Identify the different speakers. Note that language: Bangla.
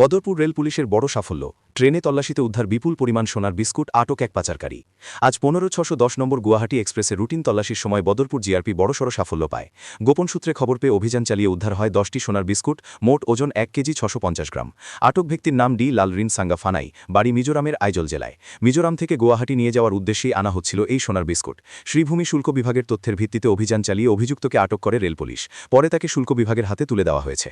Speaker 1: বদরপুর রেল পুলিশের বড় সাফল্য, ট্রেনে তল্লাশিতে উদ্ধার বিপুল পরিমাণ সোনার বিস্কুট আটক এক পাচারকারী। আজ পনেরো ছশো দশ নম্বর গুয়াহাটি এক্সপ্রেসে রুটিন তল্লাশির সময় বদরপুর জিআরপি বড়সড় সাফল্য পায়। গোপন সূত্রে খবর পেয়ে অভিযান চালিয়ে উদ্ধার হয় দশটি সোনার বিস্কুট, মোট ওজন এক কেজি ছশো পঞ্চাশ গ্রাম। আটক ব্যক্তির নাম D Lalrinsanga Fanai, বাড়ি মিজোরামের আইজল জেলায়। মিজোরাম থেকে গুয়াহাটি নিয়ে যাওয়ার উদ্দেশ্যেই আনা হচ্ছিল এই সোনার বিস্কুট। শ্রীভূমি শুল্ক বিভাগের তথ্যের ভিত্তিতে অভিযান চালিয়ে অভিযুক্তকে আটক করে রেল পুলিশ। পরে তাকে শুল্ক বিভাগের হাতে তুলে দেওয়া হয়েছে।